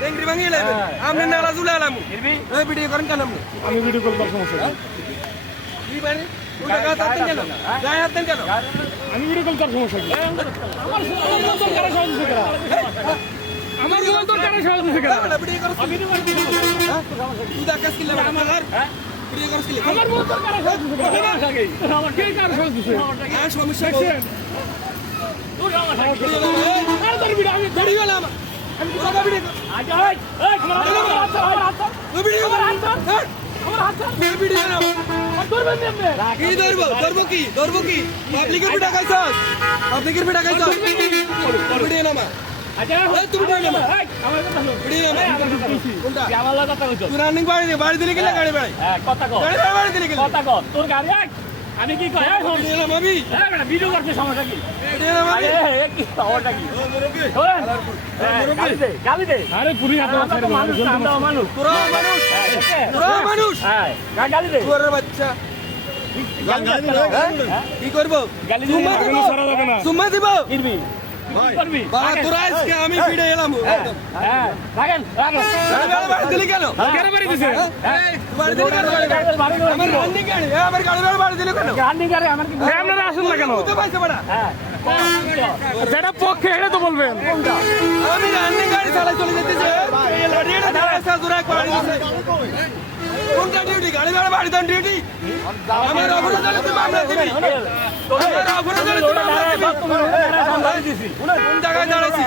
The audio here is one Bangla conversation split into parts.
টেংরি ভাঙিয়ে লাইবেন আপনি নালা জুলে আলাম এই ভিডিও করেন কেন আপনি আমি ভিডিও কল করার সমস্যা নেই। কি মানে ওটা গায়ে হাত দেন কেন গায়ে হাত দেন কেন আমি ভিডিও কল করার সমস্যা নেই। আমার মোবাইল তো কারা সহজ দিছে কেন? আমার মোবাইল তো কারা সহজ দিছে কেন? ভিডিও করছ আমি ভিডিও করছি। তুই দা কাজ কিলে আমার ভিডিও করছ কিলে আমার মোবাইল তো কারা সহজ দিছে কেন? আমার কে কারা সহজ দিছে? হ্যাঁ সমস্যা তোর আমার আর তোর ভিডিও আমি ভিডিও না আমি কথা ভিডিও আজ এই ক্যামেরা ভিডিও আমার হাত ভিডিও না ধরবেন নেমে কি ধরবো কি পাবলিকের ভিডিও খাইছস পাবলিকের ভিডিও খাইছস ভিডিও নামা আচ্ছা এই তুমি ভিডিও নামা আমার কথা হলো ভিডিও নামা কোনটা আমার লাগা কথা কইছো তুই রানিং বাড়ি দিলি কিনা গাড়ি বাড়ি হ্যাঁ কথা কও বাড়ি দিলি কিনা কথা কও তোর গাড়ি আমি কি কই ভিডিও নামাবি হ্যাঁ বেটা ভিডিও করতে সমস্যা কি ভিডিও নামাবি আরে কি সমস্যা কি গালি দে আরে পুরি হাতে মানুষ তোরা মানুষ হ্যাঁ গালি দে তোর বাচ্চা কি করবো গালি দে সুম্মা দিব কিরবি করবি বাবা তোরা আজকে আমি ভিডিও এলাম হ্যাঁ রাখেন বাড়ি দিলি কেন কেন বাড়ি দিছে বাড়ি দিলি কেন আমার রানিং গাড়ি আমার গাড়ি বাড়ি দিলি কেন গান্ডি গাড়ি আমার কি আপনারা আসুন না কেন তো পাইছে বড়া হ্যাঁ যেটা পক্ষে এটা তো বলবেন কোনটা আমি রানিং গাড়ি চালাই চলে যেতেছে এই লড়িটা দাঁড়াইছে জোরে বাড়ি দিছে কোনটা ডিউটি গাড়ি বাড়ি দেন ডিউটি আমার অপরাধ হলে তুমি মামলা দিবি আমার অপরাধ হলে তুমি মামলা দিবি কোন জায়গায় দাঁড়াইছি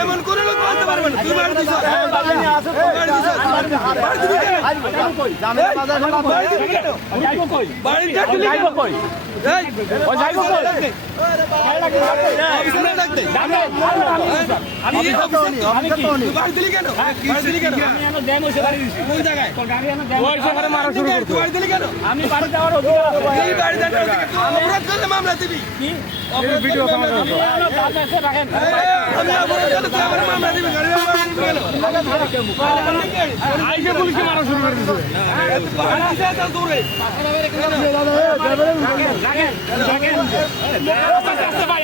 এমন কোন লোক বলতে পারবে না তুই বাড়ি দিছ বাড়ি দিছ বাড়ি দিবি কেন যাইবো কই বাড়িতে যাইবো কই এই ও যাইবো কই অফিসারে ডাক দে আমি তুই বাড়ি দিলি কেন বাড়ি দিলি কেন আমি এনে দেন ওই বাড়ি দিছি কোন জায়গায় তোর গাড়ি এনে দেন ওই শহরে মারা শুরু করতে তুই বাড়ি দিলি কেন আমি বাড়ি যাওয়ার অধিকার আছে এই বাড়ি দেন অপরাধ করলে মামলা দিবি কি অপরাধ ভিডিও আমি এনে বাড়ি এসে রাখেন আমি অপরাধ করলে তুই আমার মামলা দিবি গাড়ি কেন আইসে পুলিশে মারা শুরু করে দিছে বাড়ি দিছে তো দূরে রাখেন রাখেন আস্তে ভাই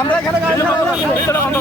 আমরা এখানে গাড়ি চালাবো